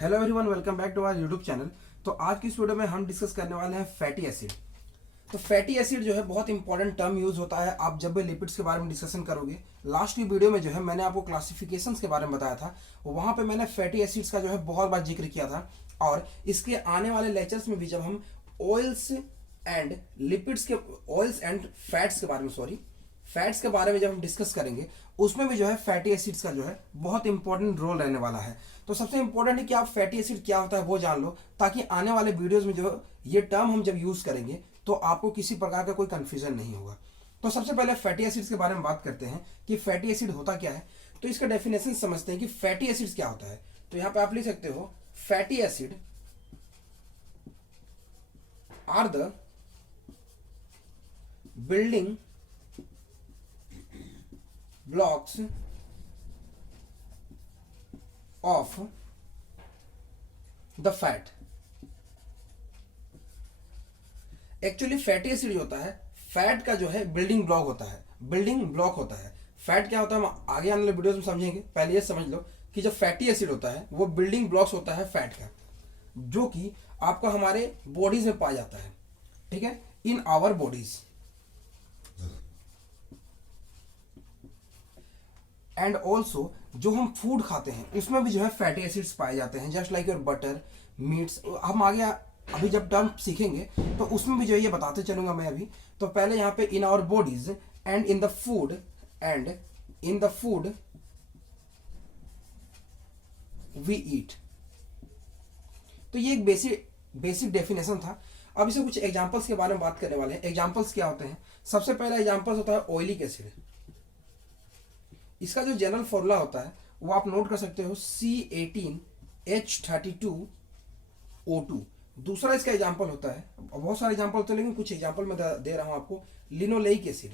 Hello everyone, welcome back to our YouTube channel. तो आज की इस वीडियो में हम डिस्कस करने वाले हैं फैटी एसिड। तो फैटी एसिड जो है बहुत इंपॉर्टेंट टर्म यूज होता है आप जब भी लिपिड्स के बारे में डिस्कशन करोगे। लास्ट की वीडियो में जो है मैंने आपको क्लासिफिकेशंस के बारे में बताया था, वहाँ पे मैंने फैटी एसिड्स का जो है बहुत बार जिक्र किया था। और इसके आने वाले लेक्चर्स में भी जब हम ऑयल्स एंड लिपिड्स के ऑयल्स एंड फैट्स के बारे में फैट्स के बारे में जब हम डिस्कस करेंगे, उसमें भी जो है फैटी एसिड्स का जो है बहुत इंपॉर्टेंट रोल रहने वाला है। तो सबसे इंपॉर्टेंट है कि आप फैटी एसिड क्या होता है वो जान लो, ताकि आने वाले वीडियोस में जो ये टर्म हम जब यूज करेंगे तो आपको किसी प्रकार का कोई कंफ्यूजन नहीं होगा। तो सबसे पहले फैटी एसिड्स के बारे में बात करते हैं कि फैटी एसिड होता क्या है। तो इसका डेफिनेशन समझते हैं कि फैटी एसिड्स क्या होता है। तो यहां पे आप लिख सकते हो, fatty acid are the building blocks of the fat। Actually fatty acid जो होता है फैट का जो है बिल्डिंग ब्लॉक होता है। फैट क्या होता है हम आगे आने वाले वीडियोस में समझेंगे। पहले ये समझ लो कि जो फैटी एसिड होता है वो बिल्डिंग ब्लॉक्स होता है फैट का, जो कि आपका हमारे बॉडीज में पाया जाता है। ठीक है, in our bodies. And also जो हम फूड खाते हैं उसमें भी जो है फैटी एसिड्स पाए जाते हैं, just like your butter, meets. हम आगे अभी जब टर्म सीखेंगे तो उसमें भी जो है ये बताते चलूंगा मैं अभी। तो पहले यहाँ पे in our bodies and in the food we eat. तो ये एक बेसिक डेफिनेशन था। अब इसे कुछ एग्जांपल्स के बारे में बात करने वाले हैं। एग्जांपल्स क्या होते हैं? सबसे पहला एग्जांपल्स होता है ऑयलिक एसिड। इसका जो जनरल फॉर्मूला होता है वो आप नोट कर सकते हो, C18H32O2। दूसरा इसका एग्जांपल होता है, बहुत सारे एग्जांपल होते हैं लेकिन कुछ एग्जांपल मैं दे रहा हूं आपको, लिनोलेइक एसिड।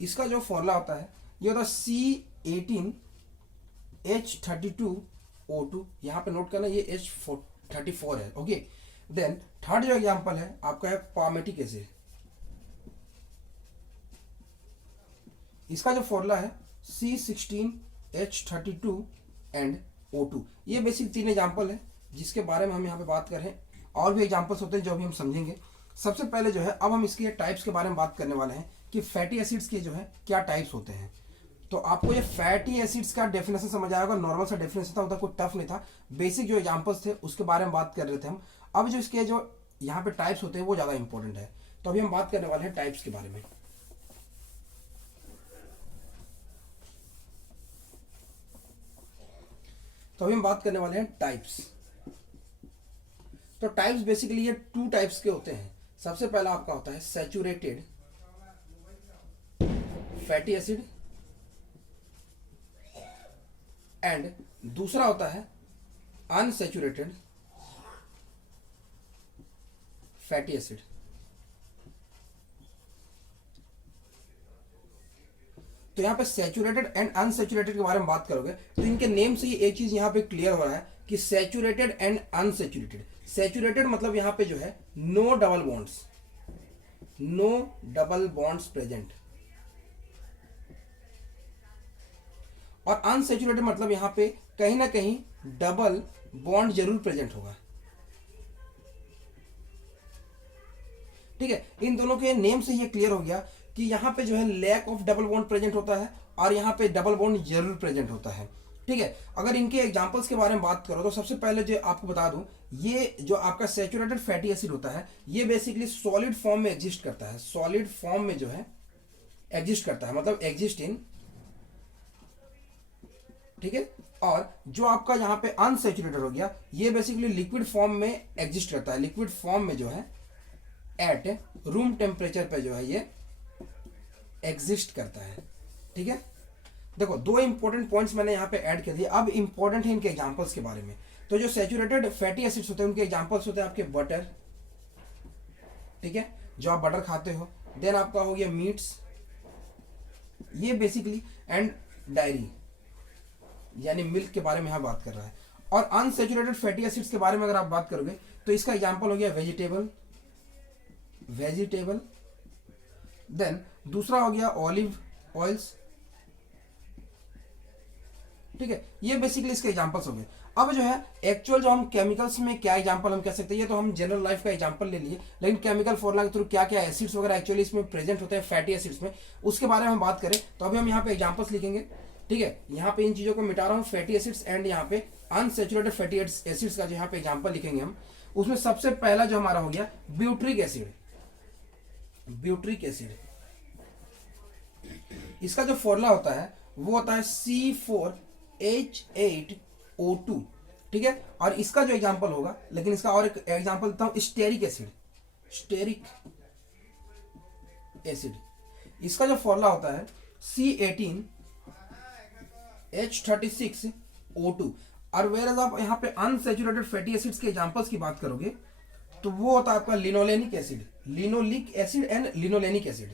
इसका जो फॉर्मूला होता है ये होता है C18H32O2। यहां पे नोट करना ये H34 है। ओके, देन थर्ड जो एग्जांपल है आपका है पामेटिक एसिड। इसका जो फॉर्मूला है C16H32 ये बेसिक तीन एग्जाम्पल है जिसके बारे में हम यहाँ पे बात कर रहे हैं। और भी एग्जाम्पल्स होते हैं जो भी हम समझेंगे। सबसे पहले जो है अब हम इसके टाइप्स के बारे में बात करने वाले हैं कि फैटी एसिड्स के जो है क्या टाइप्स होते हैं। तो आपको ये फैटी एसिड्स का डेफिनेशन समझ आएगा। नॉर्मल सा डेफिनेशन था, उतना कोई टफ नहीं था। बेसिक जो एग्जाम्पल्स थे उसके बारे में बात कर रहे थे हम। अब जो इसके जो यहाँ पे टाइप्स होते हैं वो ज़्यादा इंपॉर्टेंट है। तो अभी हम बात करने वाले हैं टाइप्स के बारे में। तो अभी हम बात करने वाले हैं टाइप्स। तो टाइप्स बेसिकली ये टू टाइप्स के होते हैं। सबसे पहला आपका होता है सैचुरेटेड फैटी एसिड एंड दूसरा होता है अनसैचुरेटेड फैटी एसिड। तो यहाँ पे सैचुरेटेड एंड अनसैचुरेटेड के बारे में बात करोगे तो इनके नेम से ही एक चीज यहाँ पे क्लियर हो रहा है कि सैचुरेटेड एंड अनसैचुरेटेड। सैचुरेटेड मतलब यहाँ पे जो है नो डबल बॉन्ड्स प्रेजेंट, और अनसैचुरेटेड मतलब यहाँ पे कहीं ना कहीं डबल बॉन्ड जरूर प्रेजेंट होगा। ठीक है, इन दोनों के नेम से ये क्लियर हो गया कि यहाँ पे जो है lack of double bond present होता है और यहाँ पे डबल बॉन्ड जरूर प्रेजेंट होता है। ठीक है, अगर इनके एग्जांपल्स के बारे में बात करो तो सबसे पहले जो आपको बता दूं, ये जो आपका सैचुरेटेड फैटी एसिड होता है ये बेसिकली सॉलिड फॉर्म में एग्जिस्ट करता है। सॉलिड फॉर्म में जो है एग्जिस्ट करता है, मतलब एग्जिस्ट इन। ठीक है, और जो आपका यहाँ पे अनसैचुरेटेड हो गया ये बेसिकली लिक्विड फॉर्म में एग्जिस्ट करता है। लिक्विड फॉर्म में जो है एट रूम टेम्परेचर पे जो है ये एग्जिस्ट करता है। ठीक है, देखो दो इंपॉर्टेंट पॉइंट्स मैंने यहाँ पे ऐड कर दिए। अब इंपॉर्टेंट है इनके एग्जांपल्स के बारे में। तो जो सैचुरेटेड फैटी एसिड्स होते हैं उनके एग्जांपल्स होते हैं आपके बटर, ठीक है, जो आप बटर खाते हो। देन आपका हो गया मीट्स, ये बेसिकली, एंड डायरी यानी मिल्क के बारे में यहाँ बात कर रहा है। और अनसैचुरेटेड फैटी एसिड्स के बारे में अगर आप बात करोगे तो इसका एग्जांपल हो गया वेजिटेबल। देन दूसरा हो गया ऑलिव ऑयल्स, ठीक है, ये बेसिकली इसके एग्जांपल्स हो गए। अब जो है एक्चुअल जो हम केमिकल्स में क्या एग्जांपल हम कह सकते हैं, ये तो हम जनरल लाइफ का एग्जांपल ले लिए, लेकिन केमिकल फॉर्मूला के थ्रू क्या क्या एसिड्स वगैरह एक्चुअली इसमें प्रेजेंट होते हैं फैटी एसिड्स में, उसके बारे में हम बात करें तो अभी हम यहाँ पे एग्जांपल्स लिखेंगे। ठीक है, यहाँ पे इन चीजों को मिटा रहा हूँ, फैटी एसिड्स एंड यहाँ पे अनसेचुरेटेड फैटी एसिड्स का जो यहाँ पे एग्जांपल लिखेंगे हम। उसमें सबसे पहला जो हमारा हो गया ब्यूट्रिक एसिड। ब्यूट्रिक एसिड, इसका जो फॉर्मूला होता है वो होता है C4H8O2। ठीक है, और इसका जो एग्जांपल होगा, लेकिन इसका और एक एग्जांपल देता हूं, स्टेरिक एसिड। स्टेरिक एसिड, इसका जो फॉर्मूला होता है C18H36O2। और वेयर आप यहाँ पे अनसेचुरेटेड फैटी एसिड्स के एग्जांपल्स की बात करोगे तो वो होता है आपका linolenic acid. Linoleic acid and linolenic acid.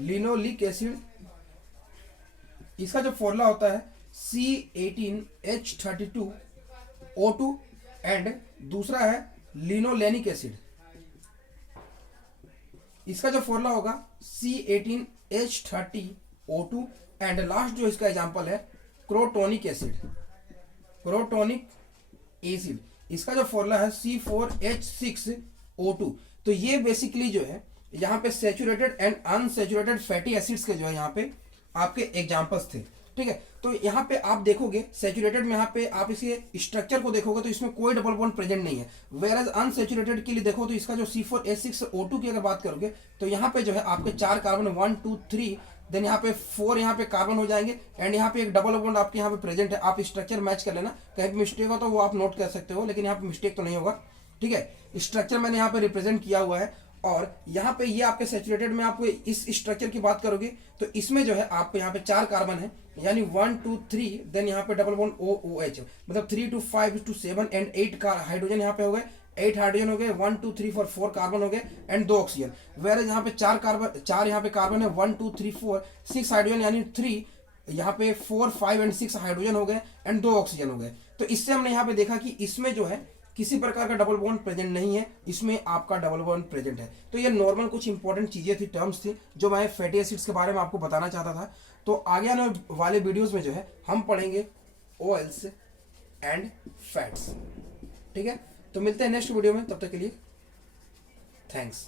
Linoleic acid, इसका जो फॉर्मूला होता है C18H32O2 एंड दूसरा है लिनोलेनिक एसिड। इसका जो फॉर्मूला होगा C18H30O2 एंड लास्ट जो इसका एग्जांपल है क्रोटोनिक एसिड। क्रोटोनिक एसिड, इसका जो फॉर्मूला है C4H6O2। तो ये बेसिकली जो है यहाँ पे saturated and unsaturated fatty acids के जो है यहाँ पे आपके एग्जांपल्स थे। ठीक है, तो यहाँ पे आप देखोगे सेचुरेटेड में यहाँ पे आप इसके स्ट्रक्चर को देखोगे तो इसमें कोई डबल बॉन्ड प्रेजेंट नहीं है। वेयर एज अनसेचुरेटेड के लिए देखो तो इसका जो C4H6O2 की अगर बात करोगे तो यहाँ पे जो है आपके 4 कार्बन 1 2 3, देन यहाँ पे 4 यहाँ पे कार्बन हो जाएंगे एंड यहाँ पे एक डबल बॉन्ड आपके यहाँ पे प्रेजेंट है। आप स्ट्रक्चर मैच कर लेना, कहीं मिस्टेक हो तो वो आप नोट कर सकते हो, लेकिन यहाँ पे मिस्टेक तो नहीं होगा। ठीक है, स्ट्रक्चर मैंने यहाँ पे रिप्रेजेंट किया हुआ है। और यहाँ पे ये आपके सेचुरेटेड में आपको इस स्ट्रक्चर की बात करोगे तो इसमें जो है आपको यहाँ पे 4 कार्बन है, यानी 1 2 3, देन यहाँ पे डबल बॉन्ड OOH, मतलब 3 to 5 to 7 एंड 8 का हाइड्रोजन यहाँ पे हो गए, 8 हाइड्रोजन हो गए, 1 2 3 4 कार्बन हो गए एंड 2 ऑक्सीजन। वेयर यहाँ पे 4 यहाँ पे कार्बन है, 1 2 3 4 6 हाइड्रोजन, यानी 3 यहाँ पे 4 5 एंड 6 हाइड्रोजन हो गए एंड 2 ऑक्सीजन हो गए। तो इससे हमने यहाँ पे देखा कि इसमें जो है किसी प्रकार का डबल बॉन्ड प्रेजेंट नहीं है, इसमें आपका डबल बॉन्ड प्रेजेंट है। तो ये नॉर्मल कुछ इंपॉर्टेंट चीजें थी, टर्म्स थी जो मैं फैटी एसिड्स के बारे में आपको बताना चाहता था। तो आगे आने वाले वीडियोस में जो है हम पढ़ेंगे ऑयल्स एंड फैट्स। ठीक है, तो मिलते हैं नेक्स्ट वीडियो में, तब तक के लिए थैंक्स।